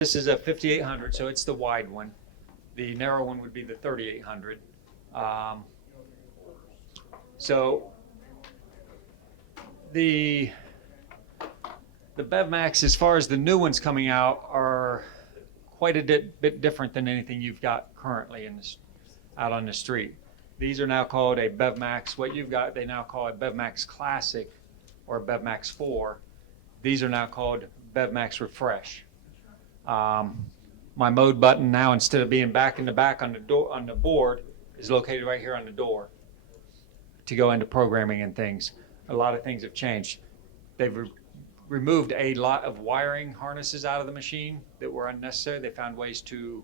This is a 5800, so it's the wide one. The narrow one would be the 3800. So the BevMax, as far as the new ones coming out, are quite a bit different than anything you've got currently out on the street. These are now called a BevMax. What you've got, they now call it BevMax Classic or BevMax 4. These are now called BevMax Refresh. My mode button now, instead of being back in the back on the board, is located right here on the door to go into programming and things. A lot of things have changed. They've removed a lot of wiring harnesses out of the machine that were unnecessary. They found ways to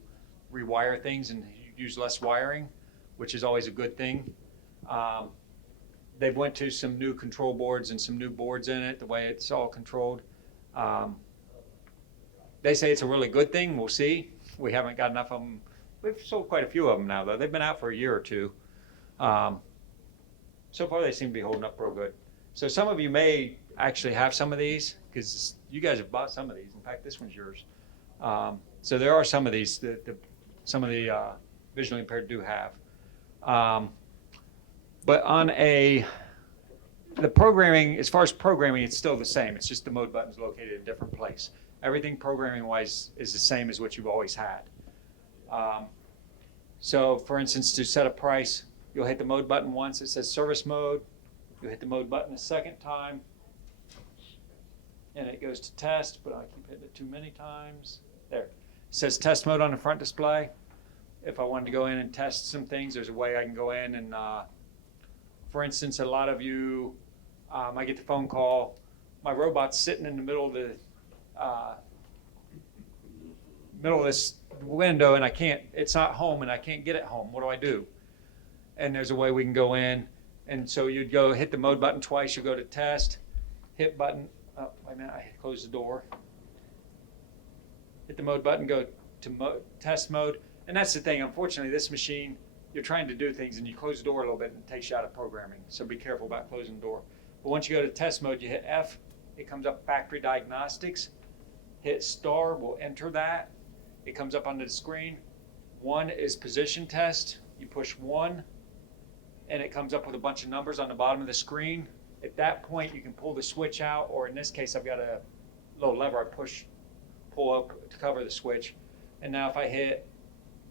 rewire things and use less wiring, which is always a good thing. They've went to some new control boards and some new boards in it, the way it's all controlled. They say it's a really good thing. We'll see. We haven't got enough of them. We've sold quite a few of them now, though. They've been out for a year or two. So far, they seem to be holding up real good. So some of you may actually have some of these because you guys have bought some of these. In fact, this one's yours. So there are some of these that some of the visually impaired do have. But on the programming, as far as programming, it's still the same. It's just the mode button's located in a different place. Everything programming-wise is the same as what you've always had. So, for instance, to set a price, you'll hit the mode button once. It says service mode. You'll hit the mode button a second time, and it goes to test, but I keep hitting it too many times. There. It says test mode on the front display. If I wanted to go in and test some things, there's a way I can go in and, for instance, a lot of you, I get the phone call, my robot's sitting in the middle of this window and it's not home and I can't get it home. What do I do? And there's a way we can go in. And so you'd go hit the mode button twice. You go to test, hit button. Oh, wait a minute, I closed the door. Hit the mode button, go to test mode. And that's the thing. Unfortunately, this machine, you're trying to do things and you close the door a little bit and it takes you out of programming. So be careful about closing the door. But once you go to test mode, you hit F. It comes up factory diagnostics. Hit star, we'll enter that. It comes up onto the screen. 1 is position test. You push 1 and it comes up with a bunch of numbers on the bottom of the screen. At that point, you can pull the switch out, or in this case, I've got a little lever I pull up to cover the switch. And now if I hit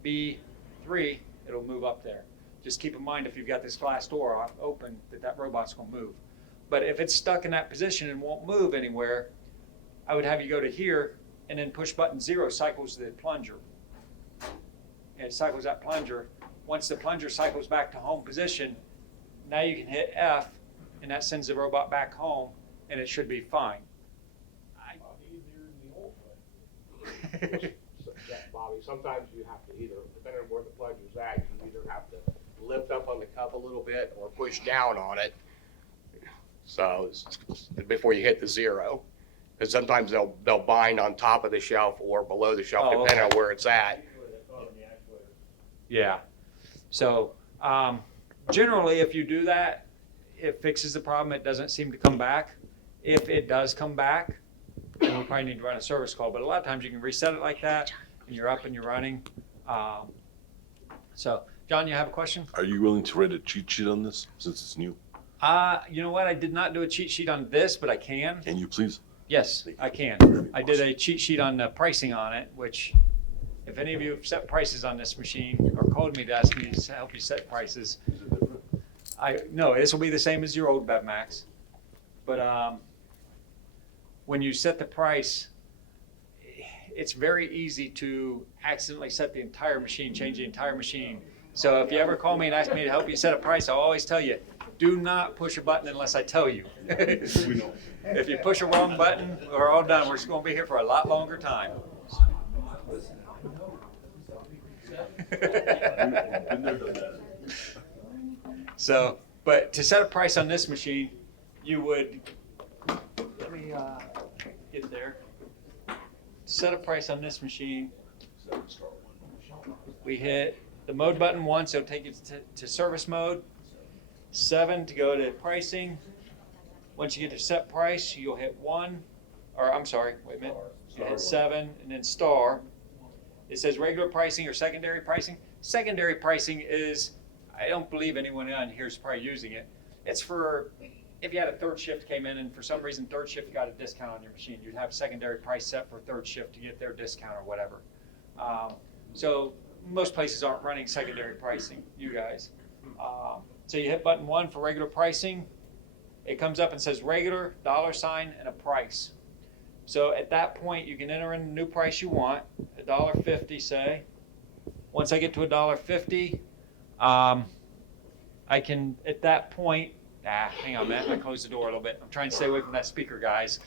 B3, it'll move up there. Just keep in mind if you've got this glass door open that robot's gonna move. But if it's stuck in that position and won't move anywhere, I would have you go to here and then push button 0, cycles the plunger. And it cycles that plunger. Once the plunger cycles back to home position, now you can hit F and that sends the robot back home and it should be fine. Yeah, Bobby, sometimes you have to either, depending on where the plunger's at, you either have to lift up on the cup a little bit or push down on it. So before you hit the 0, because sometimes they'll bind on top of the shelf or below the shelf, depending on where it's at. Yeah. So generally, if you do that, it fixes the problem. It doesn't seem to come back. If it does come back, then we probably need to run a service call. But a lot of times you can reset it like that, and you're up and you're running. So, John, you have a question? Are you willing to write a cheat sheet on this since it's new? You know what? I did not do a cheat sheet on this, but I can. Can you please? Yes, I can. I did a cheat sheet on the pricing on it, which if any of you have set prices on this machine or called me to ask me to help you set prices, no, this will be the same as your old BevMax. But when you set the price, it's very easy to accidentally set the entire machine, change the entire machine. So if you ever call me and ask me to help you set a price, I'll always tell you, do not push a button unless I tell you. If you push a wrong button, we're all done. We're just going to be here for a lot longer time. So, but to set a price on this machine, you would, let me get there. Set a price on this machine. We hit the mode button once, it'll take you to service mode. 7 to go to pricing. Once you get to set price, you'll hit 1, or I'm sorry, wait a minute. You hit 7 and then star. It says regular pricing or secondary pricing. Secondary pricing is, I don't believe anyone on here is probably using it. It's for if you had a third shift came in and for some reason third shift got a discount on your machine, you'd have secondary price set for third shift to get their discount or whatever. So most places aren't running secondary pricing, you guys. So you hit button 1 for regular pricing. It comes up and says regular, $, and a price. So at that point, you can enter in the new price you want, $1.50, say. Once I get to $1.50, I can, at that point, hang on, Matt, I closed the door a little bit. I'm trying to stay away from that speaker, guys.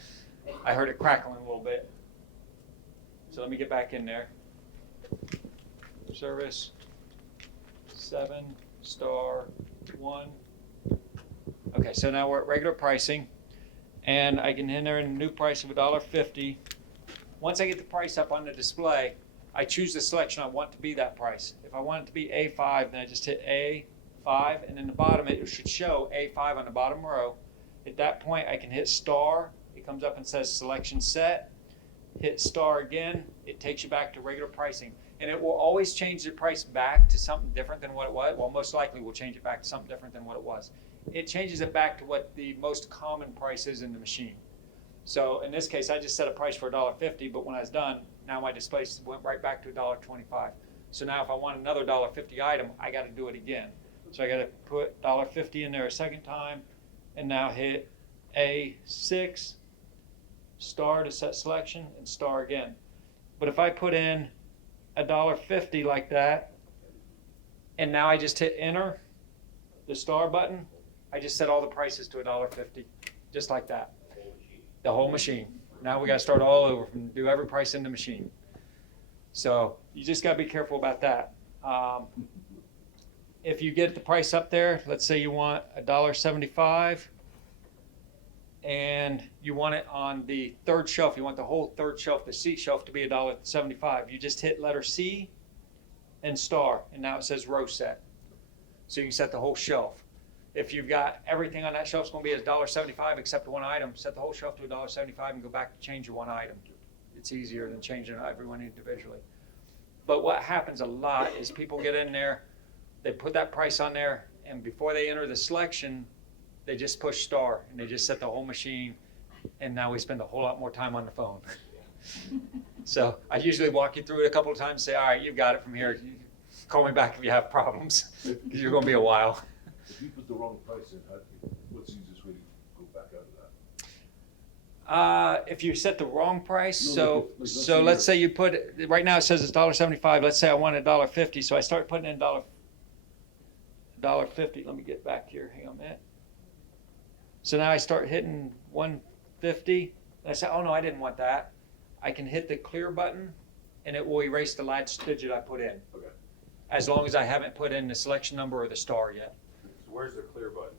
I heard it crackling a little bit. So let me get back in there. Service, 7, star, 1. Okay, so now we're at regular pricing, and I can enter in a new price of $1.50. Once I get the price up on the display, I choose the selection I want to be that price. If I want it to be A5, then I just hit A5, and in the bottom it should show A5 on the bottom row. At that point, I can hit star. It comes up and says selection set. Hit star again. It takes you back to regular pricing. And it will always change the price back to something different than what it was. Well, most likely we'll change it back to something different than what it was. It changes it back to what the most common price is in the machine. So in this case, I just set a price for $1.50, but when I was done, now my display went right back to $1.25. So now if I want another $1.50 item, I got to do it again. So I got to put $1.50 in there a second time, and now hit A6, star to set selection, and star again. But if I put in $1.50 like that, and now I just hit enter, the star button, I just set all the prices to $1.50, just like that. The whole machine. Now we got to start all over and do every price in the machine. So you just got to be careful about that. If you get the price up there, let's say you want $1.75, and you want it on the third shelf, you want the whole third shelf, the C shelf, to be $1.75. You just hit letter C and star, and now it says row set. So you can set the whole shelf. If you've got everything on that shelf is going to be $1.75 except one item, set the whole shelf to $1.75 and go back to change your one item. It's easier than changing everyone individually. But what happens a lot is people get in there, they put that price on there, and before they enter the selection, they just push star and they just set the whole machine, and now we spend a whole lot more time on the phone. So I usually walk you through it a couple of times and say, all right, you've got it from here. Call me back if you have problems, because you're going to be a while. If you put the wrong price in, what's the easiest way to go back out of that? If you set the wrong price, No, let's say you put, right now it says it's $1.75. Let's say I want $1.50, so I start putting in $1.50. Let me get back here. Hang on a minute. So now I start hitting 150. And I say, oh no, I didn't want that. I can hit the clear button, and it will erase the last digit I put in. Okay. As long as I haven't put in the selection number or the star yet. So where's the clear button?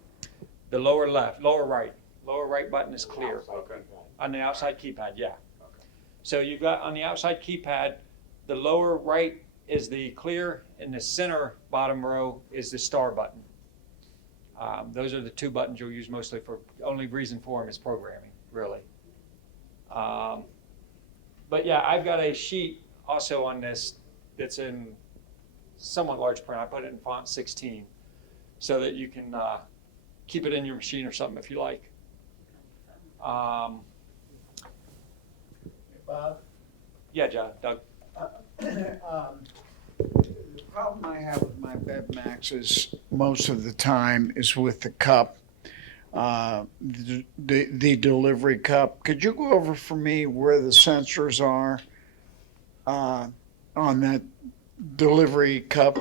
The lower left, lower right button is clear. Okay. On the outside keypad, yeah. Okay. So you've got on the outside keypad, the lower right is the clear, and the center bottom row is the star button. Those are the two buttons you'll use mostly for, only reason for them is programming, really. But yeah, I've got a sheet also on this that's in somewhat large print. I put it in font 16 so that you can keep it in your machine or something if you like. Bob, Yeah, John, Doug. the problem I have with my BevMax is most of the time is with the cup, the delivery cup. Could you go over for me where the sensors are on that delivery cup?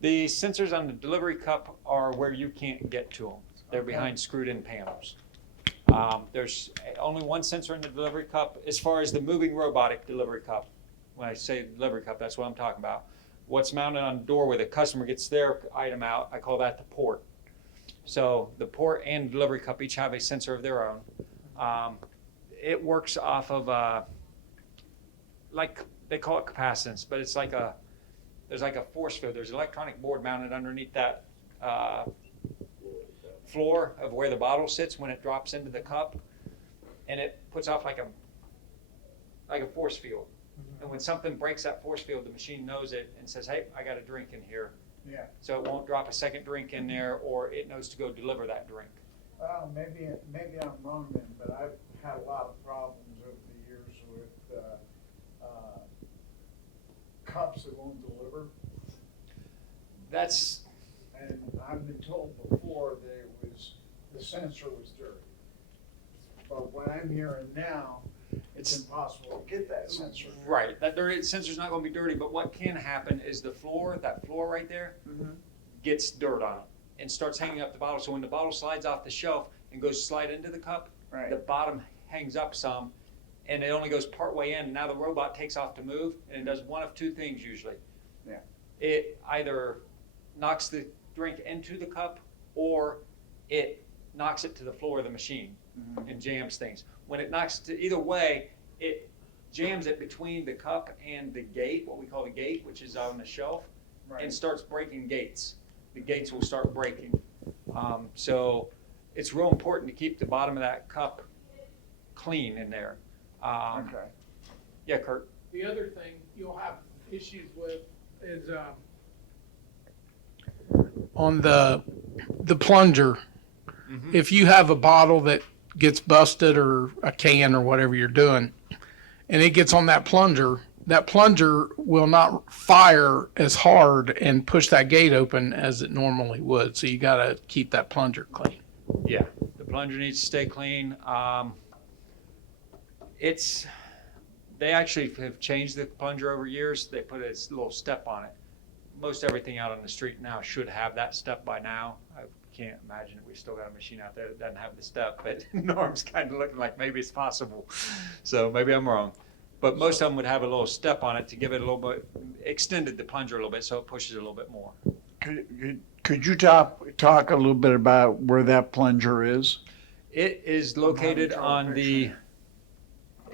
The sensors on the delivery cup are where you can't get to them. They're behind screwed-in panels. There's only one sensor in the delivery cup. As far as the moving robotic delivery cup, when I say delivery cup, that's what I'm talking about. What's mounted on the door where the customer gets their item out, I call that the port. So the port and delivery cup each have a sensor of their own. It works off of, like they call it capacitance, but it's like there's like a force field. There's an electronic board mounted underneath that floor of where the bottle sits when it drops into the cup, and it puts off like like a force field. And when something breaks that force field, the machine knows it and says, hey, I got a drink in here. Yeah. So it won't drop a second drink in there, or it knows to go deliver that drink. Well, maybe I'm wrong then, but I've had a lot of problems over the years with cups that won't deliver. That's, And I've been told before that the sensor was dirty. But what I'm hearing now, it's impossible to get that sensor. right, that dirty sensor's not gonna be dirty, but what can happen is the floor, that floor right there, gets dirt on it and starts hanging up the bottle. So when the bottle slides off the shelf and goes slide into the cup, Right. the bottom hangs up some, and it only goes part way in. Now the robot takes off to move, and it does one of two things usually. Yeah. It either knocks the drink into the cup, or it knocks it to the floor of the machine and jams things. When it knocks to either way, it jams it between the cup and the gate, what we call the gate, which is on the shelf, and starts breaking gates. The gates will start breaking. So it's real important to keep the bottom of that cup clean in there. Okay. Yeah, Kurt? The other thing you'll have issues with is on the plunger. If you have a bottle that gets busted or a can or whatever you're doing, and it gets on that plunger will not fire as hard and push that gate open as it normally would. So you got to keep that plunger clean. Yeah, the plunger needs to stay clean. They actually have changed the plunger over years. They put a little step on it. Most everything out on the street now should have that step by now. I can't imagine that we still got a machine out there that doesn't have the step, but Norm's kind of looking like maybe it's possible. So maybe I'm wrong. But most of them would have a little step on it to give it a little bit, extended the plunger a little bit so it pushes it a little bit more. Could you talk a little bit about where that plunger is? It is located I'm having on trouble the,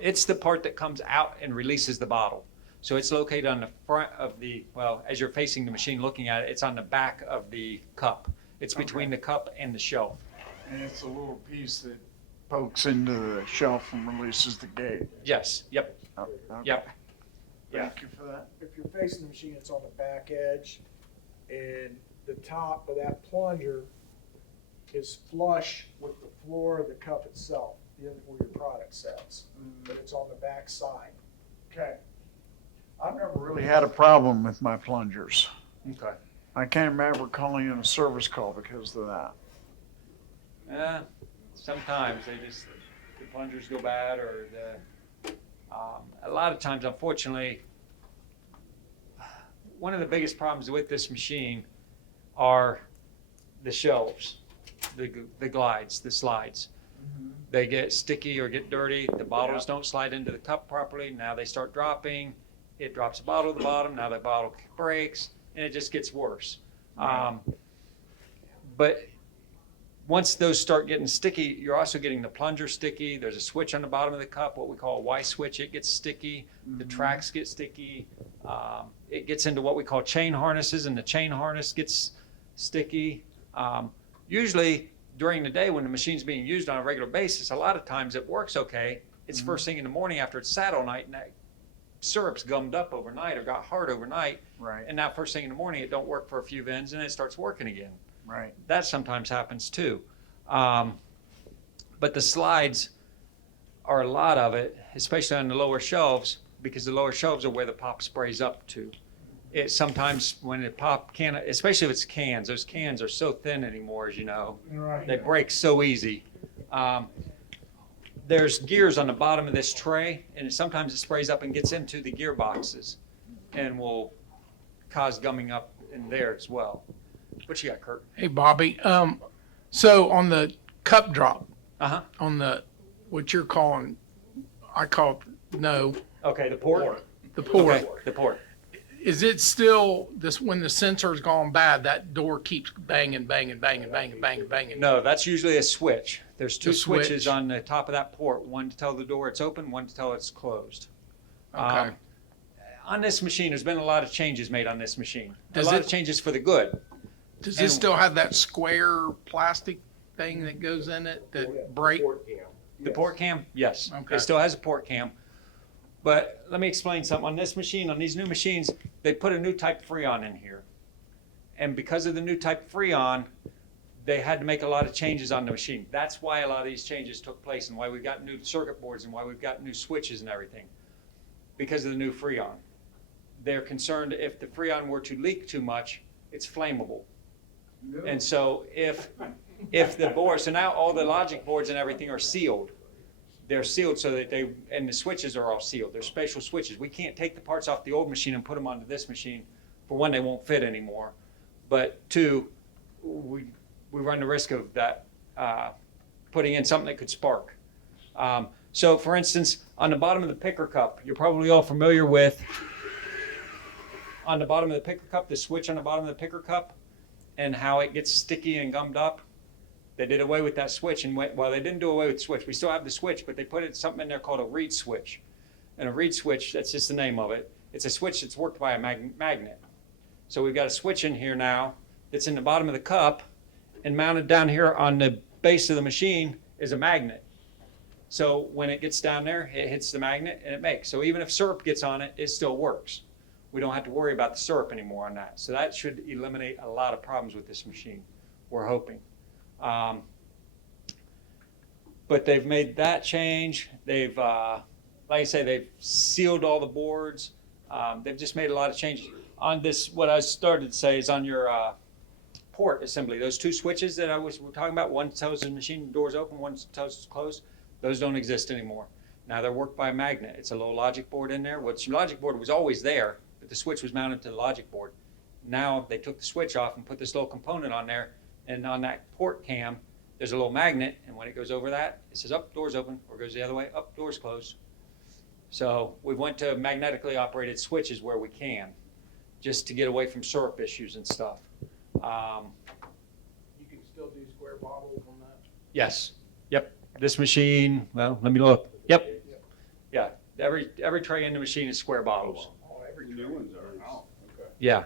it's the part that comes out and releases the bottle. So it's located on the front of the, well, as you're facing the machine looking at it, it's on the back of the cup. It's between the cup and the shelf. And it's a little piece that pokes into the shelf and releases the gate. Yes, yep, Oh, okay. yep. Yeah. Thank you for that. If you're facing the machine, it's on the back edge, and the top of that plunger is flush with the floor of the cup itself, where your product sits, but it's on the back side. Okay. I've never really had a problem with my plungers. Okay. I can't remember calling in a service call because of that. Sometimes the plungers go bad, or a lot of times, unfortunately, one of the biggest problems with this machine are the shelves, the glides, the slides. They get sticky or get dirty. The bottles don't slide into the cup properly. Now they start dropping. It drops a bottle at the bottom. Now the bottle breaks, and it just gets worse. But once those start getting sticky, you're also getting the plunger sticky. There's a switch on the bottom of the cup, what we call a Y switch. It gets sticky. The tracks get sticky. It gets into what we call chain harnesses, and the chain harness gets sticky. Usually during the day when the machine's being used on a regular basis, a lot of times it works okay. It's first thing in the morning after it's sat all night, and that syrup's gummed up overnight or got hard overnight. Right. And now first thing in the morning, it don't work for a few vends, and it starts working again. Right. That sometimes happens too. But the slides are a lot of it, especially on the lower shelves, because the lower shelves are where the pop sprays up to. It sometimes when the pop can, especially if it's cans, those cans are so thin anymore, as you know, Right. they break so easy. There's gears on the bottom of this tray, and sometimes it sprays up and gets into the gear boxes and will cause gumming up in there as well. What you got, Kurt? Hey, Bobby. So on the cup drop, Uh-huh. on the, what you're calling, I call it, no, Okay, the port? the port. Okay, the port. Is it still this, when the sensor's gone bad, that door keeps banging, banging, banging, banging, banging, banging? No, that's usually a switch. There's two The switch. switches on the top of that port, one to tell the door it's open, one to tell it's closed. Okay. On this machine, there's been a lot of changes made on this machine. Does a lot it- of changes for the good. Does and- this still have that square plastic thing that goes in it that break? Port cam. The port cam, yes. Okay. It still has a port cam. But let me explain something. On this machine, on these new machines, they put a new type Freon in here. And because of the new type Freon, they had to make a lot of changes on the machine. That's why a lot of these changes took place and why we've got new circuit boards and why we've got new switches and everything. Because of the new Freon. They're concerned if the Freon were to leak too much, it's flammable. And so if the board, so now all the logic boards and everything are sealed. They're sealed so that and the switches are all sealed. They're special switches. We can't take the parts off the old machine and put them onto this machine. For one, they won't fit anymore. But two, we run the risk of that putting in something that could spark. So for instance, on the bottom of the picker cup, you're probably all familiar with, on the bottom of the picker cup, the switch on the bottom of the picker cup, and how it gets sticky and gummed up. They did away with that switch, and well, they didn't do away with the switch. We still have the switch, but they put something in there called a reed switch. And a reed switch, that's just the name of it. It's a switch that's worked by a magnet. So we've got a switch in here now that's in the bottom of the cup, and mounted down here on the base of the machine is a magnet. So when it gets down there, it hits the magnet and it makes. So even if syrup gets on it, it still works. We don't have to worry about the syrup anymore on that. So that should eliminate a lot of problems with this machine, we're hoping. But they've made that change. They've, like I say, they've sealed all the boards. They've just made a lot of changes. On this, what I started to say is on your port assembly, those two switches that we're talking about, one tells the machine doors open, one tells it's closed, those don't exist anymore. Now they're worked by a magnet. It's a low logic board in there, which logic board was always there, but the switch was mounted to the logic board. Now they took the switch off and put this little component on there, and on that port cam, there's a little magnet, and when it goes over that, it says up, doors open, or goes the other way, up, doors closed. So we went to magnetically operated switches where we can, just to get away from syrup issues and stuff. You can still do square bottles on that? Yes, yep, this machine, well, let me look, yep. Yeah, every tray in the machine is square bottles. Oh, every New ones are, oh, okay. Yeah,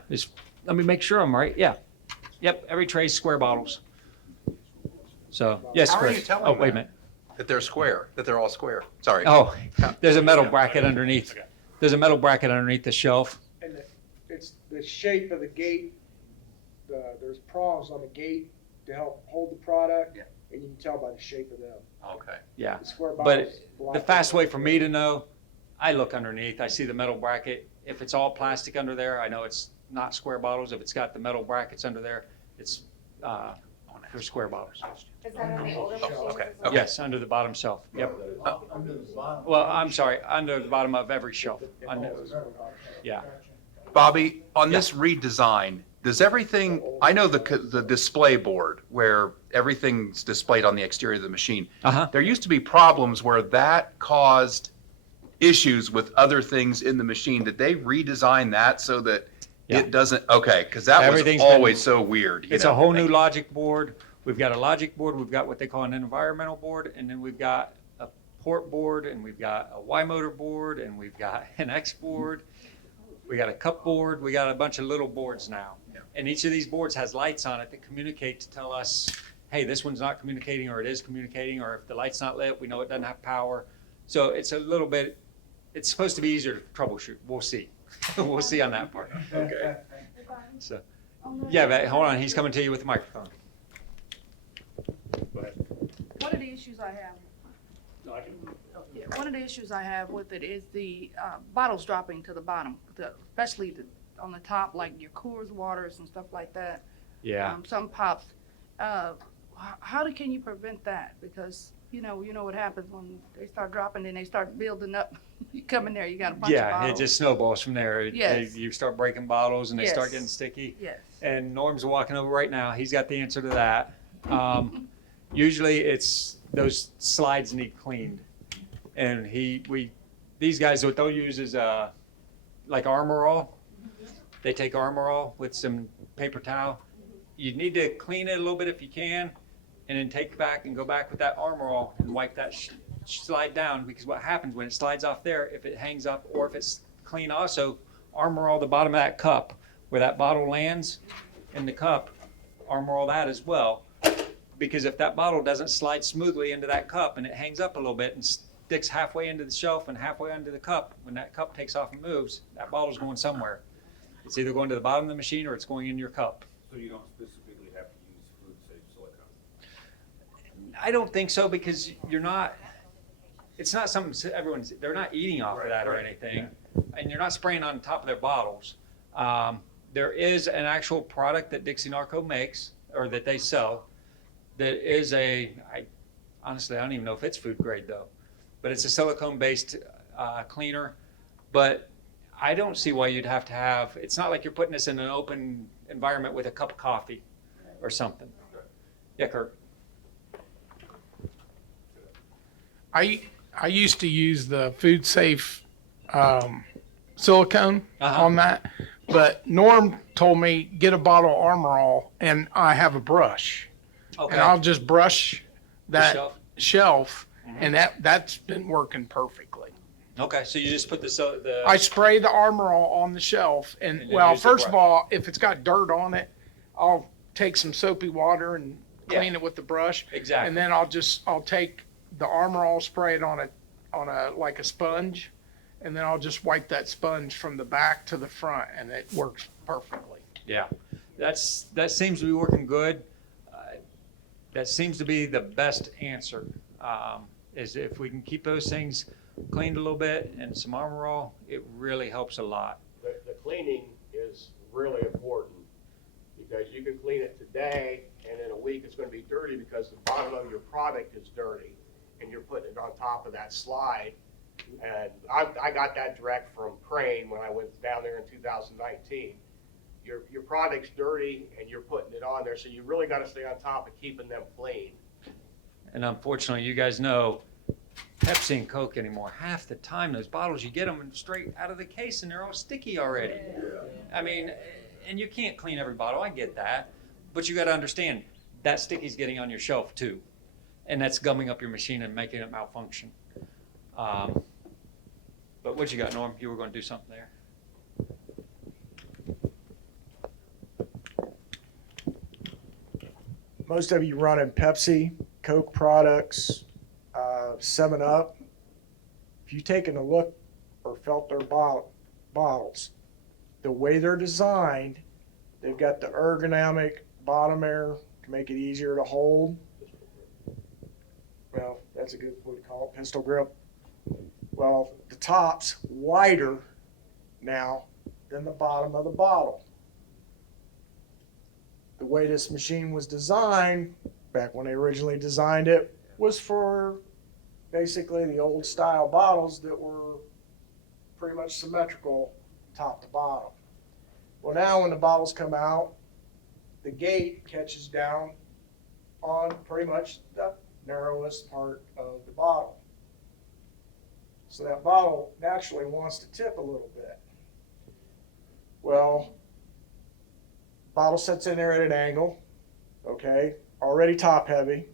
let me make sure I'm right, yeah. Yep, every tray is square bottles. So, yes, How are Chris. you telling Oh, wait a that? minute. That they're square, that they're all square. Sorry. Oh, there's a metal bracket underneath. There's a metal bracket underneath the shelf. And it's the shape of the gate, there's prongs on the gate to help hold the product, Yeah. and you can tell by the shape of them. Okay. The square But bottles. the fast way for me to know, I look underneath, I see the metal bracket. If it's all plastic under there, I know it's not square bottles. If it's got the metal brackets under there, it's, they're square bottles. Is that on the older machines? Okay, as well? okay. Yes, under the bottom shelf. Yep. Under the bottom. Well, I'm sorry, under the bottom of every shelf. Yeah. Bobby, on this redesign, does everything, I know the display board where everything's displayed on the exterior of the machine. Uh-huh. There used to be problems where that caused issues with other things in the machine. Did they redesign that so that Yeah. it doesn't, okay, because that was Everything's been- always so weird. you It's know? a whole new logic board. We've got a logic board, we've got what they call an environmental board, and then we've got a port board, and we've got a Y motor board, and we've got an X board. We got a cup board, we got a bunch of little boards now. Yeah. And each of these boards has lights on it that communicate to tell us, hey, this one's not communicating, or it is communicating, or if the light's not lit, we know it doesn't have power. So it's a little bit, it's supposed to be easier to troubleshoot. We'll see. We'll see on that part. Okay. So, yeah, but hold on, he's coming to you with the microphone. One of the issues I have. Yeah, one of the issues I have with it is the bottles dropping to the bottom, especially on the top, like your Coors waters and stuff like that. Yeah. Some pops. Can you prevent that? Because you know what happens when they start dropping and they start building up. You come in there, you got a bunch of Yeah, bottles. it just snowballs from there. Yes. You start breaking bottles and they start Yes. getting sticky. Yes. And Norm's walking over right now. He's got the answer to that. Usually it's those slides need cleaned. And these guys, what they'll use is like Armor All. They take Armor All with some paper towel. You need to clean it a little bit if you can, and then take it back and go back with that Armor All and wipe that slide down, because what happens when it slides off there, if it hangs up or if it's clean, also Armor All the bottom of that cup where that bottle lands in the cup, Armor All that as well, because if that bottle doesn't slide smoothly into that cup and it hangs up a little bit and sticks halfway into the shelf and halfway under the cup, when that cup takes off and moves, that bottle's going somewhere. It's either going to the bottom of the machine or it's going in your cup. So you don't specifically have to use food-safe silicone? I don't think so, because it's not something they're not eating off of that or anything. And you're not spraying on top of their bottles. There is an actual product that Dixie Narco makes, or that they sell, that is honestly, I don't even know if it's food grade though, but it's a silicone-based cleaner. But I don't see why you'd have to have, it's not like you're putting this in an open environment with a cup of coffee or something. Yeah, Kurt? I used to use the food safe silicone on that, but Norm told me get a bottle of Armor All, and I have a brush, and I'll just brush that shelf, and that's been working perfectly. Okay, so you just put the I spray the Armor All on the shelf, and then well, use the first of brush. all, if it's got dirt on it, I'll take some soapy water and clean it with the brush. Exactly. And then I'll take the Armor All, spray it on a like a sponge, and then I'll just wipe that sponge from the back to the front, and it works perfectly. Yeah, that seems to be working good. That seems to be the best answer. Is if we can keep those things cleaned a little bit and some Armor All, it really helps a lot. The cleaning is really important, because you can clean it today and in a week it's going to be dirty because the bottom of your product is dirty and you're putting it on top of that slide. And I got that direct from Crane when I went down there in 2019. Your product's dirty and you're putting it on there, so you really got to stay on top of keeping them clean. And unfortunately, you guys know Pepsi and Coke anymore, half the time those bottles, you get them straight out of the case and they're all sticky already. I mean, and you can't clean every bottle, I get that, but you got to understand that sticky's getting on your shelf too, and that's gumming up your machine and making it malfunction. But what you got, Norm? You were going to do something there. Most of you running Pepsi, Coke products, 7-Up. If you've taken a look or felt their bottles, the way they're designed, they've got the ergonomic bottom air to make it easier to hold. Well, that's a good word to call it, pistol grip. Well, the top's wider now than the bottom of the bottle. The way this machine was designed, back when they originally designed it, was for basically the old style bottles that were pretty much symmetrical top to bottom. Well, now when the bottles come out, the gate catches down on pretty much the narrowest part of the bottle. So that bottle naturally wants to tip a little bit. Well, bottle sits in there at an angle, okay, already top heavy.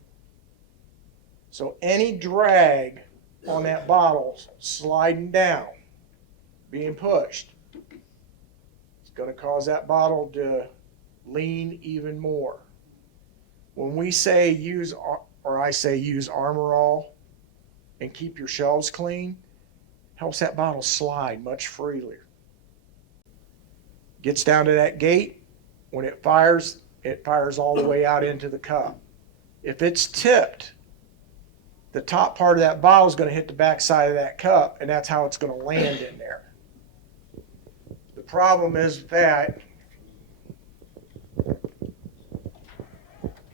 So any drag on that bottle sliding down, being pushed, it's going to cause that bottle to lean even more. When we say use, or I say use Armor All and keep your shelves clean, helps that bottle slide much freer. Gets down to that gate, when it fires all the way out into the cup. If it's tipped, the top part of that bottle is going to hit the back side of that cup, and that's how it's going to land in there. The problem is that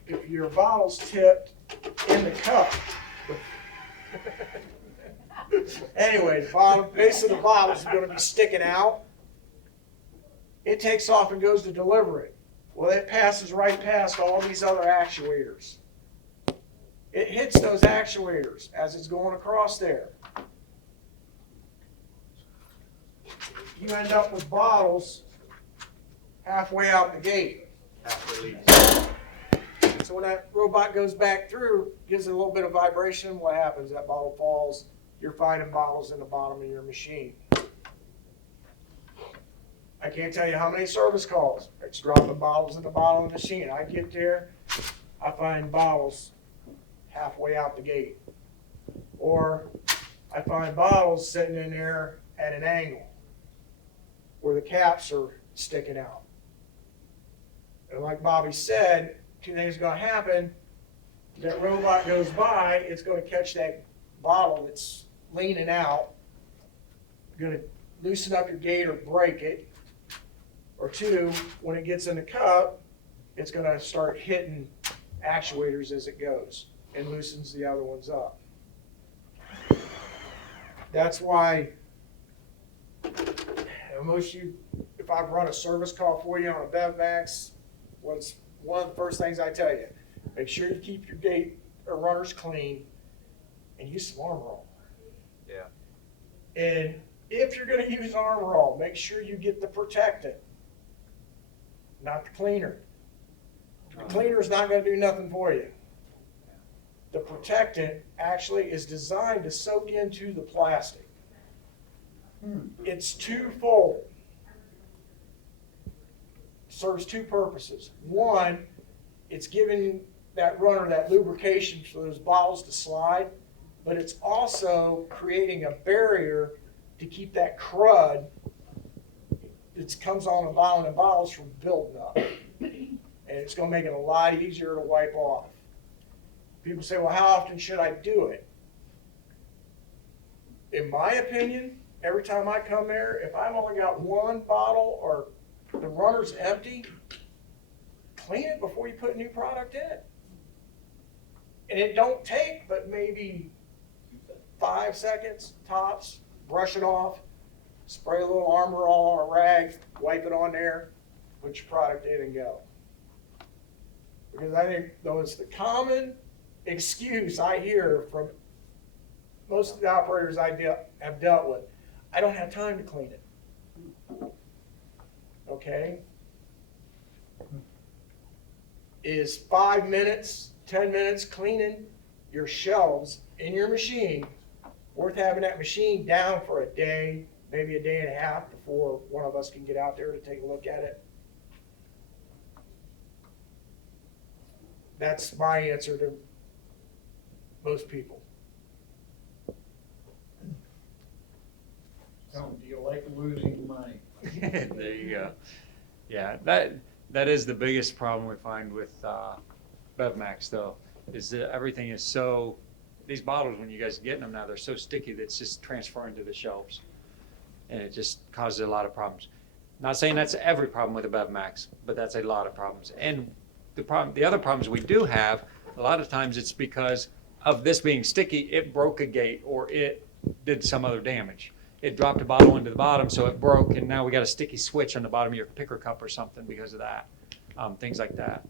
if your bottle's tipped in the cup, anyway, the bottom base of the bottle is going to be sticking out. It takes off and goes to deliver it. Well, it passes right past all these other actuators. It hits those actuators as it's going across there. You end up with bottles halfway out the gate. So when that robot goes back through, gives it a little bit of vibration, what happens? That bottle falls. You're finding bottles in the bottom of your machine. I can't tell you how many service calls. It's dropping bottles in the bottom of the machine. I get there, I find bottles halfway out the gate. Or I find bottles sitting in there at an angle where the caps are sticking out. And like Bobby said, two things are going to happen. That robot goes by, it's going to catch that bottle that's leaning out, going to loosen up your gate or break it. Or two, when it gets in the cup, it's going to start hitting actuators as it goes and loosens the other ones up. That's why most of you, if I've run a service call for you on a BevMax, what's one of the first things I tell you? Make sure you keep your gate or runners clean and use some Armor All. Yeah. And if you're going to use Armor All, make sure you get the protectant, not the cleaner. The cleaner is not going to do nothing for you. The protectant actually is designed to soak into the plastic. It's twofold. Serves two purposes. One, it's giving that runner that lubrication for those bottles to slide, but it's also creating a barrier to keep that crud that comes on the bottom of the bottles from building up. And it's going to make it a lot easier to wipe off. People say, well, how often should I do it? In my opinion, every time I come there, if I've only got one bottle or the runner's empty, clean it before you put new product in. And it don't take but maybe 5 seconds tops. Brush it off, spray a little Armor All on a rag, wipe it on there, put your product in and go. Because I think though it's the common excuse I hear from most of the operators I have dealt with, I don't have time to clean it. Okay? Is 5 minutes, 10 minutes cleaning your shelves in your machine worth having that machine down for a day, maybe a day and a half before one of us can get out there to take a look at it? That's my answer to most people. So, do you like losing money? There you go. Yeah, that is the biggest problem we find with BevMax though, is that everything is so, these bottles, when you guys are getting them now, they're so sticky that it's just transferring to the shelves. And it just causes a lot of problems. Not saying that's every problem with a BevMax, but that's a lot of problems. And the other problems we do have, a lot of times it's because of this being sticky, it broke a gate or it did some other damage. It dropped a bottle into the bottom, so it broke, and now we got a sticky switch on the bottom of your picker cup or something because of that. Things like that.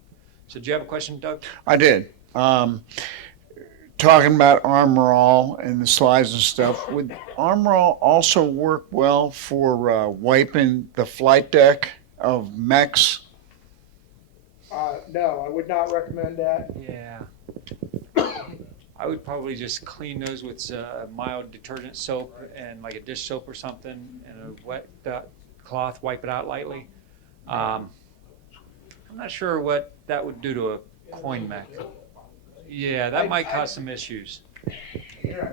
So do you have a question, Doug? I did. Talking about Armor All and the slides and stuff, would Armor All also work well for wiping the flight deck of mechs? No, I would not recommend that. Yeah. I would probably just clean those with mild detergent soap and like a dish soap or something, and a wet cloth, wipe it out lightly. I'm not sure what that would do to a coin mech. Yeah, that might cause some issues. Yeah.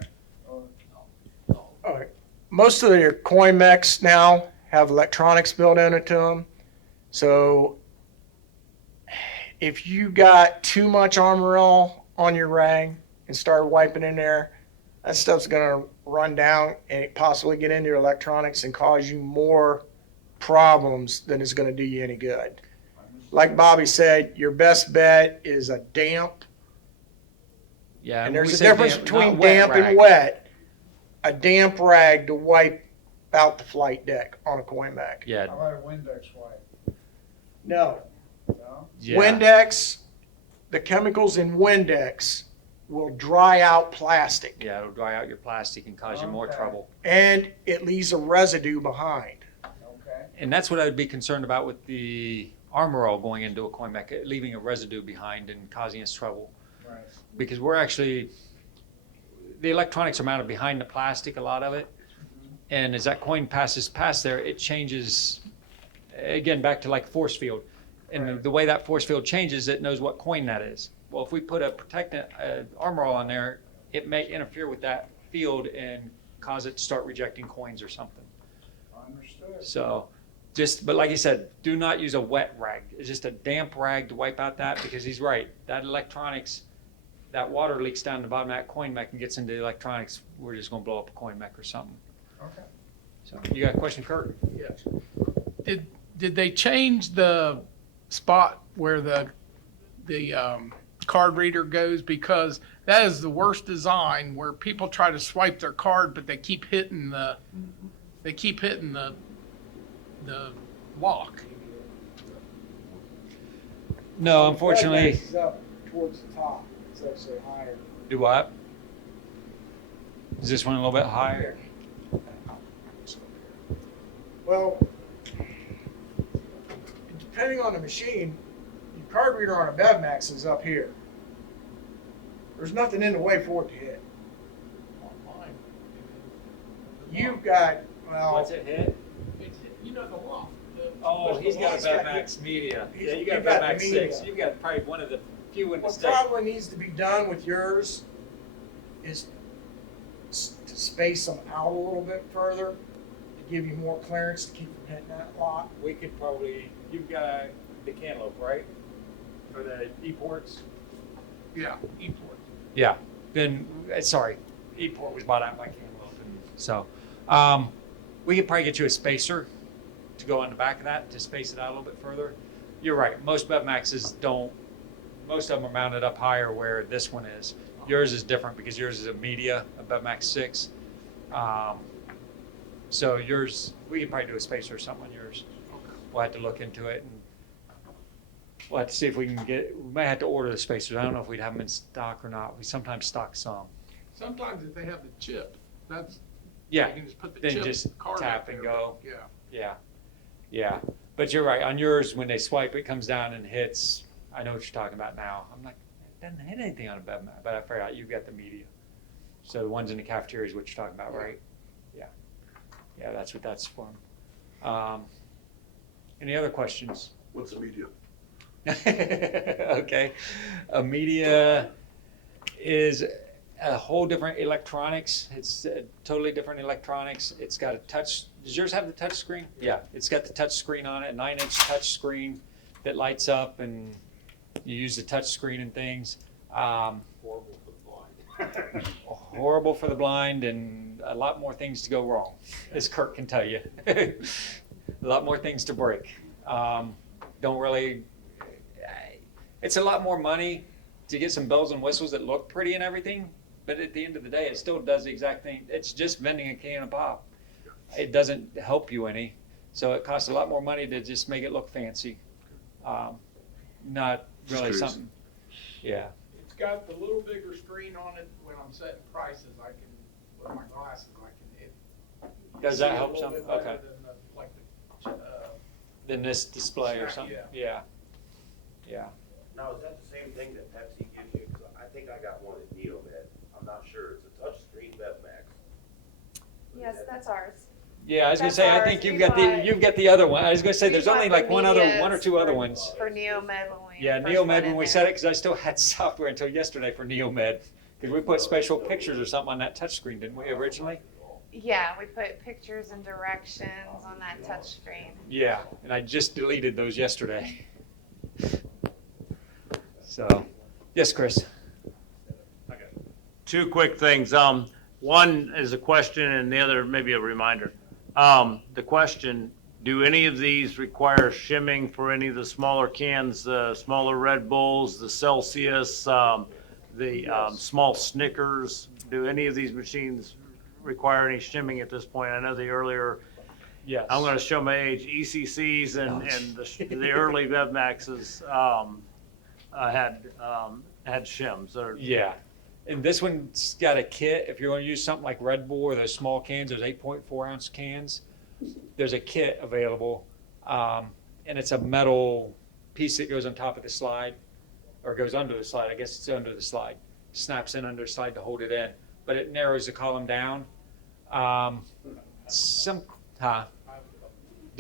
All right. Most of your coin mechs now have electronics built into them. So if you got too much Armor All on your rag and start wiping in there, that stuff's going to run down and possibly get into your electronics and cause you more problems than it's going to do you any good. Like Bobby said, your best bet is a damp. Yeah, And when we there's a say difference damp, between not wet damp rag. and wet. A damp rag to wipe out the flight deck on a coin mech. Yeah, How about a Windex wipe? No. No? yeah. Windex, the chemicals in Windex will dry out plastic. Yeah, it'll dry out your plastic and cause you more Okay. trouble. And it leaves a residue behind. Okay. And that's what I would be concerned about with the Armor All going into a coin mech, leaving a residue behind and causing us trouble. Right. Because we're actually, the electronics are mounted behind the plastic, a lot of it. And as that coin passes past there, it changes, again, back to like force field. And the way that force field changes, it knows what coin that is. Well, if we put a protectant Armor All on there, it may interfere with that field and cause it to start rejecting coins or something. Understood. So but like you said, do not use a wet rag. It's just a damp rag to wipe out that, because he's right. That electronics, that water leaks down the bottom of that coin mech and gets into the electronics. We're just gonna blow up a coin mech or something. Okay. So you got a question, Kurt? Yes. Did they change the spot where the card reader goes? Because that is the worst design, where people try to swipe their card, but they keep hitting the lock. No, unfortunately. BevMax is up towards the top. It's actually higher. Do what? Is this one a little bit higher? Well, depending on the machine, your card reader on a BevMax is up here. There's nothing in the way for it to hit. You've got, well, What's it hit? You know the lock. Oh, he's got a He's got BevMax Media. he's- Yeah, you got a you've got the BevMax 6. Media. You've got probably one of the few in the what state. probably needs to be done with yours is to space them out a little bit further to give you more clearance to keep from hitting that lock. We could probably, you've got the cantaloupe, right? For the E-ports? Yeah, e-port. Yeah. Then, sorry, E-port was bought out by Cantaloupe. And so, we could probably get you a spacer to go on the back of that to space it out a little bit further. You're right. Most BevMaxes don't, most of them are mounted up higher where this one is. Yours is different because yours is a Media, a BevMax 6. So yours, we could probably do a spacer or something on yours. We'll have to look into it, and we'll have to see if we can we might have to order the spacers. I don't know if we'd have them in stock or not. We sometimes stock some. Sometimes if they have the chip, that's, Yeah, you can just put the then chip just card tap up and there. go. Yeah. Yeah, yeah. But you're right. On yours, when they swipe, it comes down and hits. I know what you're talking about now. I'm like, it doesn't hit anything on a BevMax, but I forgot you've got the Media. So the ones in the cafeteria is what you're talking about, right? Yeah. Yeah, that's what that's for. Any other questions? What's the media? Okay. A Media is a whole different electronics. It's totally different electronics. It's got a touch. Does yours have the touch screen? Yeah. It's got the touch screen on it, a 9-inch touch screen that lights up, and you use the touch screen and things. Horrible for the blind. Horrible for the blind, and a lot more things to go wrong, as Kurt can tell you. A lot more things to break. Don't really. It's a lot more money to get some bells and whistles that look pretty and everything, but at the end of the day, it still does the exact thing. It's just vending a can of pop. It doesn't help you any, so it costs a lot more money to just make it look fancy. Not Just really curious. something. Yeah. It's got the little bigger screen on it. When I'm setting prices, I can, with my glasses, I can. Does see that it a help little some? bit better Okay. than the- like the, Than this display or Yeah. something? Yeah. Yeah. Now, is that the same thing that Pepsi gives you? 'Cause I think I got one at Neomed. I'm not sure. It's a touchscreen BevMax. Yes, that's ours. Yeah, I was gonna That's say, I ours. think We you've got the other one. I was gonna say, We there's bought only the like one or Medias two other ones. For Neomed when we Yeah, first Neomed, went when in we there. said it, because I still had software until yesterday for Neomed. Because we put special pictures or something on that touchscreen, didn't we, originally? Yeah, we put pictures and directions on that touch screen. Yeah, and I just deleted those yesterday. So, yes, Chris? Two quick things. One is a question and the other maybe a reminder. The question, do any of these require shimming for any of the smaller cans, the smaller Red Bulls, the Celsius, the small Snickers? Do any of these machines require any shimming at this point? I know the earlier, Yes. I'm gonna show my age, ECCs and the early BevMaxes had shims. Or- Yeah. And this one's got a kit. If you're going to use something like Red Bull or those small cans, those 8.4 ounce cans, there's a kit available. And it's a metal piece that goes on top of the slide, or goes under the slide. I guess it's under the slide. Snaps in under the slide to hold it in. But it narrows the column down. Do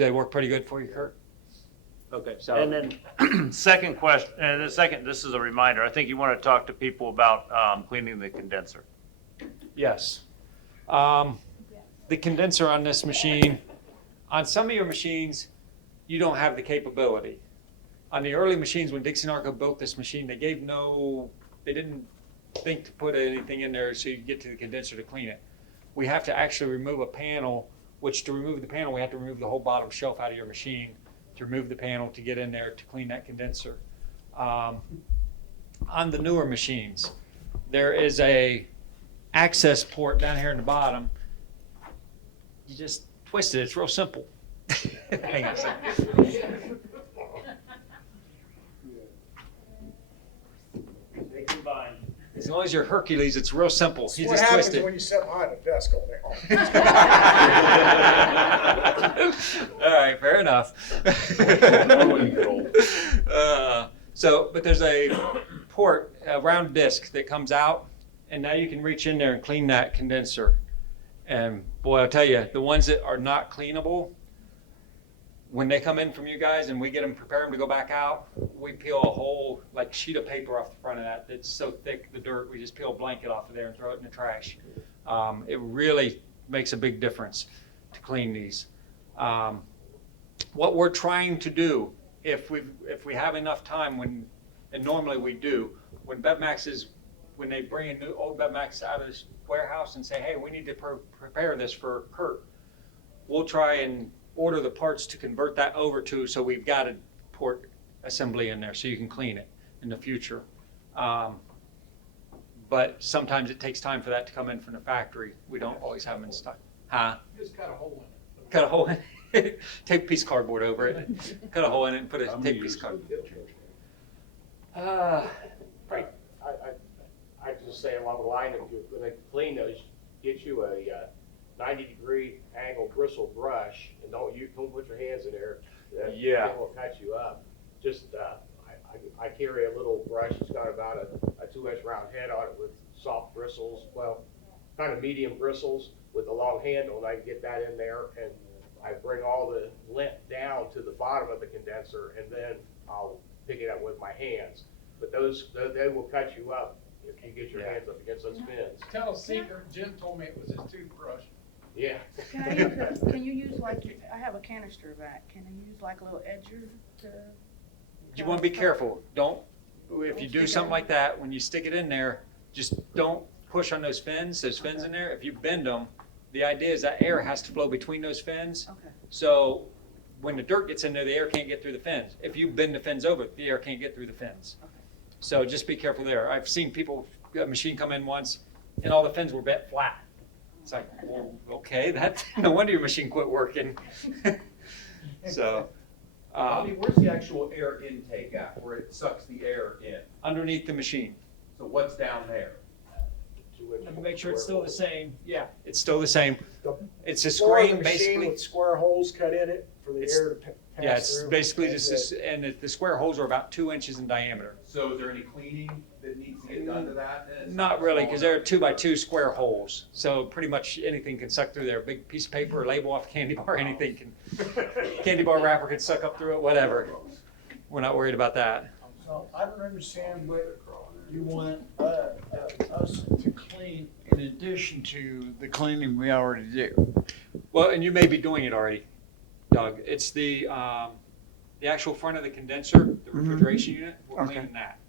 they work pretty good for you, Kurt? Okay, So- and then second question, and the second, this is a reminder, I think you want to talk to people about cleaning the condenser. Yes. The condenser on this machine, on some of your machines, you don't have the capability. On the early machines, when Dixie and Arco built this machine, they didn't think to put anything in there so you could get to the condenser to clean it. We have to actually remove a panel, which to remove the panel, we have to remove the whole bottom shelf out of your machine to remove the panel to get in there to clean that condenser. On the newer machines, there is a access port down here in the bottom. You just twist it. It's real simple. Hang on a second. They combine. As long as you're Hercules, it's real simple. You What just happens twist it. when you sit behind a desk all day? All right, fair enough. But there's a port, a round disc that comes out, and now you can reach in there and clean that condenser. And boy, I'll tell you, the ones that are not cleanable, when they come in from you guys and we get them, prepare them to go back out, we peel a whole like sheet of paper off the front of that. It's so thick, the dirt, we just peel a blanket off of there and throw it in the trash. It really makes a big difference to clean these. What we're trying to do, if we have enough time, and normally we do, when they bring a new old BevMax out of this warehouse and say, hey, we need to prepare this for Kurt, we'll try and order the parts to convert that over to, so we've got a port assembly in there so you can clean it in the future. But sometimes it takes time for that to come in from the factory. We don't always have them in stock. Huh? Just cut a hole in it. Cut a hole in it. Tape a piece of cardboard over it. Cut a hole in it and put a tape piece of cardboard. I just say along the line, if you're gonna clean those, get you a 90-degree angle bristle brush, and don't put your hands in there. Yeah. It will cut you up. Just, I carry a little brush, it's got about a 2-inch round head on it with soft bristles, well, kind of medium bristles with a long handle, and I can get that in there, and I bring all the lint down to the bottom of the condenser, and then I'll pick it up with my hands. But they will cut you up if you get your hands up against those fins. Tell a secret, Jim told me it was his toothbrush. Yeah. Can you use I have a canister back, can you use like a little edger to? You want to be careful. If you do something like that, when you stick it in there, just don't push on those fins in there. If you bend them, the idea is that air has to flow between those fins. Okay. So when the dirt gets in there, the air can't get through the fins. If you bend the fins over, the air can't get through the fins. Okay. So just be careful there. I've seen a machine come in once and all the fins were bent flat. It's like, well, okay, no wonder your machine quit working. So. Where's the actual air intake at, where it sucks the air in? Underneath the machine. So what's down there? Let me make sure it's still the same. Yeah, it's still the same. It's a Floor of the screen machine basically. with square holes cut in it for the It's- air to pass through. Yeah, it's basically That's just, it. and the square holes are about 2 inches in diameter. So is there any cleaning that needs to get done to that? Then it's Not really, because they're small 2x2 square holes. So pretty much anything can suck through there. A big piece of paper, a label off a candy bar, anything candy bar wrapper can suck up through it, whatever. We're not worried about that. So I don't understand what you want us to clean in addition to the cleaning we already do. Well, and you may be doing it already, Doug. It's the actual front of the condenser, the refrigeration unit. We're Okay. cleaning that.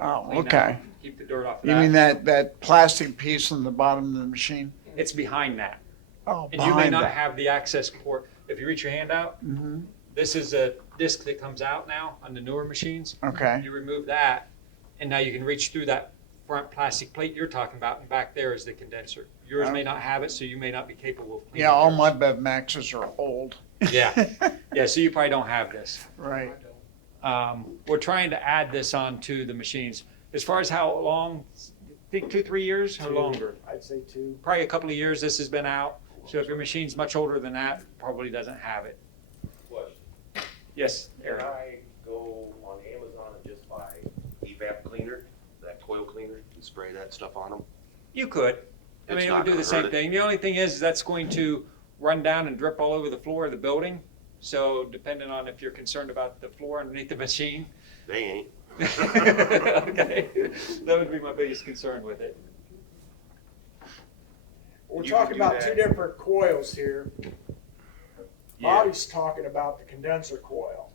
Oh, Clean that okay. up, keep the dirt off of You that. mean that plastic piece on the bottom of the machine? It's behind that. Oh, And you may behind not that. have the access port. If you reach your hand out, Mm-hmm, this is a disc that comes out now on the newer machines. okay. You remove that, and now you can reach through that front plastic plate you're talking about, and back there is the condenser. Yours may not have it, so you may not be capable of cleaning Yeah, all yours. my BevMaxes are old. Yeah. Yeah, so you probably don't have this. Right. We're trying to add this onto the machines. As far as how long, I think 2-3 years or longer? I'd say 2. Probably a couple of years this has been out. So if your machine's much older than that, probably doesn't have it. Question. Yes, Can Eric? I go on Amazon and just buy evap cleaner, that coil cleaner, and spray that stuff on them? You could. I It's mean, it not would do gonna the same hurt it. thing. The only thing is that's going to run down and drip all over the floor of the building. So depending on if you're concerned about the floor underneath the machine. They ain't. Okay, that would be my biggest concern with it. We're You talking can do about two that. different coils here. Yeah. Bobby's talking about the condenser coil.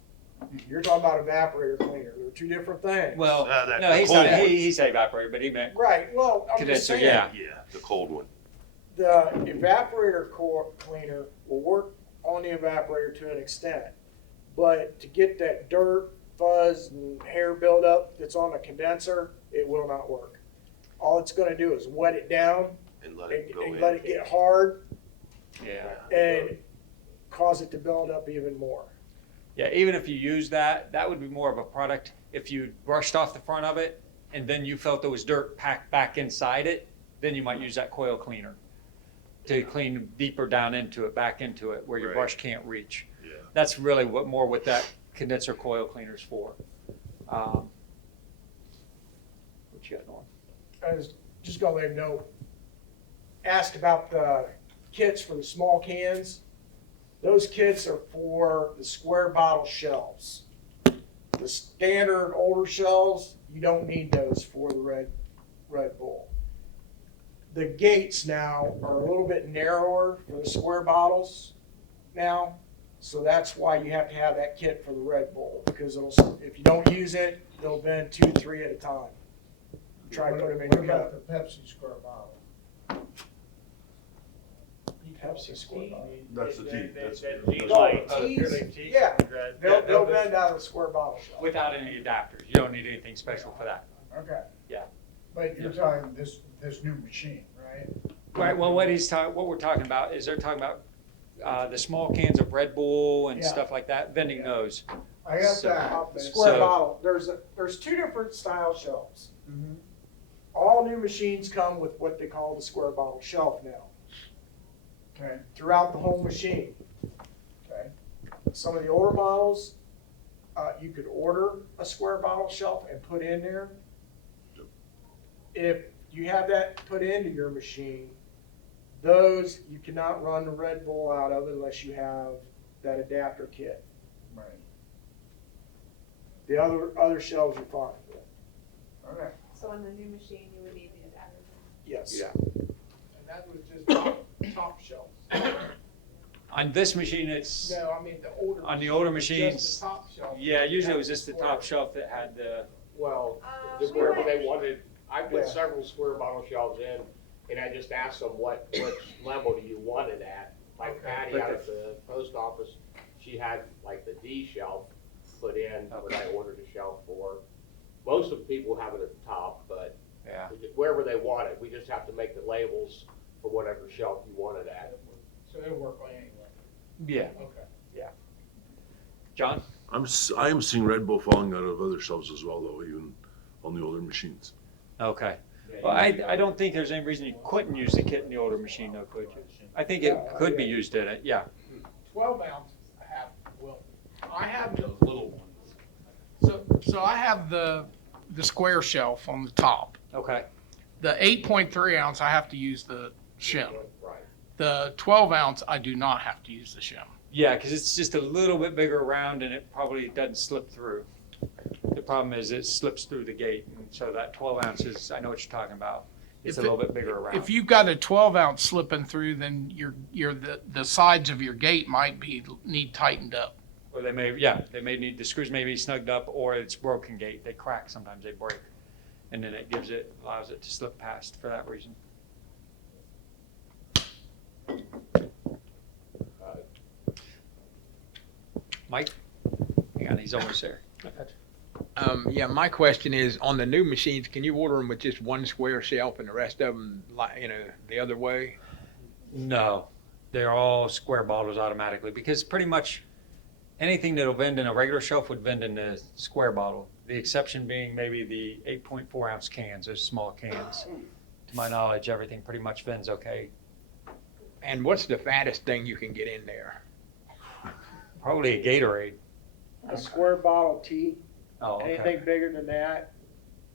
You're talking about evaporator cleaner. They're two different things. Well, That- no, the he's cold not, one. he said evaporator, but he meant Right, well, I'm just condenser, saying. yeah. Yeah, the cold one. The evaporator cleaner will work on the evaporator to an extent. But to get that dirt, fuzz, and hair buildup that's on the condenser, it will not work. All it's gonna do is wet it down And let it go and in. let it get hard Yeah. and cause it to build up even more. Yeah, even if you use that, that would be more of a product if you brushed off the front of it and then you felt there was dirt packed back inside it, then you might use that coil cleaner to clean deeper down into it, back into it, where your Right. brush can't reach. Yeah. That's really what that condenser coil cleaner's for. What you got going? I was just gonna let him know, asked about the kits for the small cans. Those kits are for the square bottle shelves. The standard older shelves, you don't need those for the Red Bull. The gates now are a little bit narrower for the square bottles now, so that's why you have to have that kit for the Red Bull, because if you don't use it, they'll bend 2, 3 at a time. Try to put them in your cup. the Pepsi square bottle? Pepsi square bottle. That's the T. That's That the- G No, light. teas, yeah, they'll bend out of the square bottle shelf. Without any adapters. You don't need anything special for that. Okay. Yeah. But you're talking this new machine, right? Right, well, what we're talking about is they're talking about the small cans of Red Bull and Yeah. stuff like that, vending those. I got So- that. The square So- bottle, there's two different style shelves. Mhm. All new machines come with what they call the square bottle shelf now, Okay, throughout the whole machine. okay. Some of the older models, you could order a square bottle shelf and put in there. If you have that put into your machine, those you cannot run the Red Bull out of unless you have that adapter kit. Right. The other shelves you're fine with. Okay. So on the new machine, you would need the adapter. Yes. Yeah. And that was just top shelves. On this machine, it's, No, I mean the older. On the older machines, machines, just the top shelf. yeah, usually it was just the top shelf that had the, Well, Uh, just wherever they wanted, I put Yeah. several square bottle shelves in, and I just asked them which level do you want it at? Like Patty out of the post office, she had like the D shelf put in, what I ordered a shelf for. Most of the people have it at the top, but yeah. wherever they want it, we just have to make the labels for whatever shelf you want it at. So it'll work on anyway. Yeah. Okay. John? I am seeing Red Bull falling out of other shelves as well, though, even on the older machines. Okay. Well, I don't think there's any reason you couldn't use the kit in the older machine though, could you? I think it could be used in it, yeah. 12 ounce I have Those little ones. So I have the square shelf on the top. Okay. The 8.3 ounce, I have to use the shim. Right. The 12 ounce, I do not have to use the shim. Yeah, because it's just a little bit bigger around and it probably doesn't slip through. The problem is it slips through the gate, and so that 12 ounces, I know what you're talking about. It's a If little bit bigger around. If you've got a 12 ounce slipping through, then the sides of your gate might need tightened up. Or they may need, the screws may be snugged up, or it's broken gate, they crack, sometimes they break. And then allows it to slip past for that reason. Mike? Hang on, he's almost there. Yeah, my question is, on the new machines, can you order them with just one square shelf and the rest of them, the other way? No, they're all square bottles automatically, because pretty much anything that'll vend in a regular shelf would vend in a square bottle. The exception being maybe the 8.4 ounce cans, those small cans. To my knowledge, everything pretty much vends okay. And what's the fattest thing you can get in there? Probably a Gatorade. A square bottle tea, Oh, okay. anything bigger than that,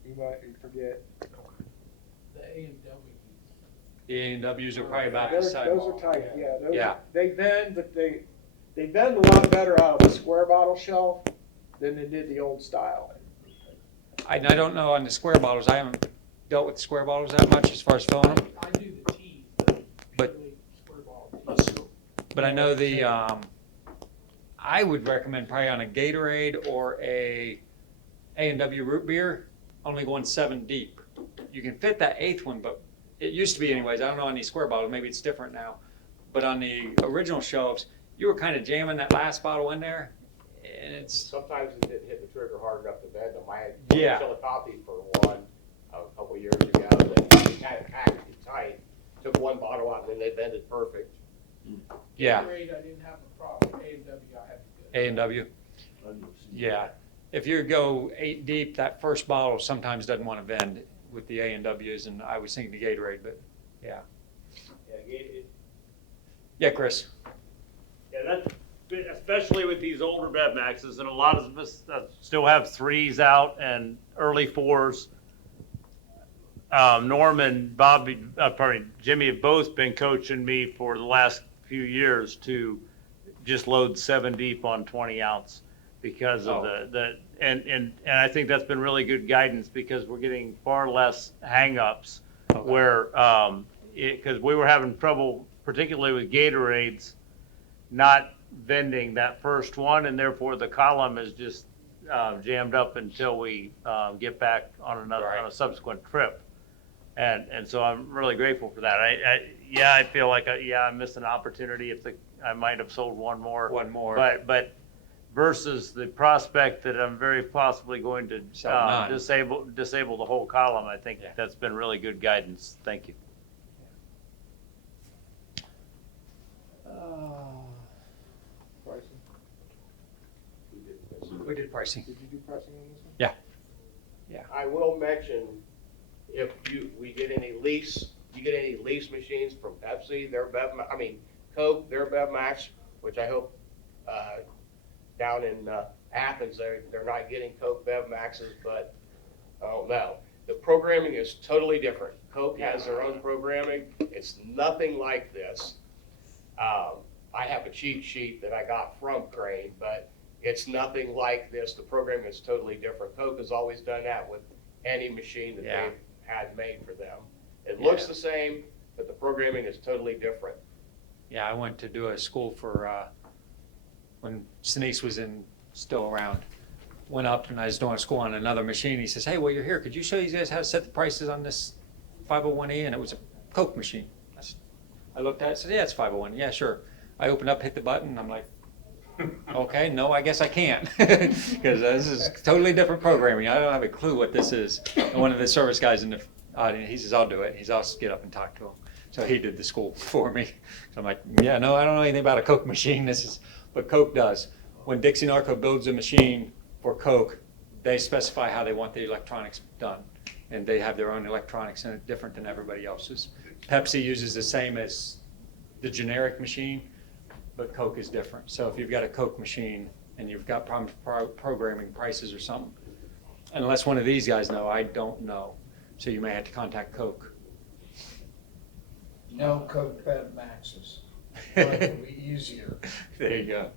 you might forget. The A&W. The A&Ws are probably about the Those same. are tight, yeah. Yeah. They bend, but they bend a lot better out of a square bottle shelf than they did the old style. I don't know on the square bottles. I haven't dealt with square bottles that much as far as filling them. I do the teas. But I know I would recommend probably on a Gatorade or A&W root beer, only going 7 deep. You can fit that 8th one, but it used to be anyways. I don't know on these square bottles, maybe it's different now. But on the original shelves, you were kind of jamming that last bottle in there, and it's Sometimes it didn't hit the trigger hard enough to bend them. I had Yeah. chili coffee for one a couple years ago that we had it packed tight. Took one bottle out and then they bended perfect. yeah, Gatorade, I didn't have a problem. A&W, I had good. A&W. Yeah, if you go 8 deep, that first bottle sometimes doesn't want to bend with the A&Ws, and I was thinking the Gatorade, but yeah. Yeah, Chris. Yeah, that's, especially with these older BevMaxes, and a lot of us still have 3s out and early 4s. Norm and Bobby, Jimmy have both been coaching me for the last few years to just load 7 deep on 20 ounce because of and I think that's been really good guidance because we're getting far less hangups where, because we were having trouble, particularly with Gatorades, not bending that first one, and therefore the column is just jammed up until we get back on on a subsequent trip. And so I'm really grateful for that. I feel like I missed an opportunity if I might have sold one more. But versus the prospect that I'm very possibly going to disable the whole column, I think that's been really good guidance. Thank you. We did pricing. Did you do pricing on this one? Yeah. Yeah. I will mention, if we get any lease machines from Pepsi, Coke, their BevMax, which I hope, down in Athens, they're not getting Coke BevMaxes, but I don't know. The programming is totally different. Coke has their own programming. It's nothing like this. I have a cheat sheet that I got from Crane, but it's nothing like this. The programming is totally different. Coke has always done that with any machine that they've had made for them. It looks the same, but the programming is totally different. Yeah, I went to do a school for, when Sinise was still around. Went up and I was doing a school on another machine. He says, hey, well, you're here. Could you show you guys how to set the prices on this 501E? And it was a Coke machine. I looked at it and said, yeah, it's 501. Yeah, sure. I opened up, hit the button, and I'm like, okay, no, I guess I can't. Because this is totally different programming. I don't have a clue what this is. And one of the service guys in the audience, he says, I'll do it. I'll get up and talk to him. So he did the school for me. So I'm like, yeah, no, I don't know anything about a Coke machine. This is what Coke does. When Dixie Narco builds a machine for Coke, they specify how they want the electronics done. And they have their own electronics in it, different than everybody else's. Pepsi uses the same as the generic machine, but Coke is different. So if you've got a Coke machine and you've got problems programming prices or something, unless one of these guys know, I don't know. So you may have to contact Coke. No Coke BevMaxes. It'll be easier. There you go.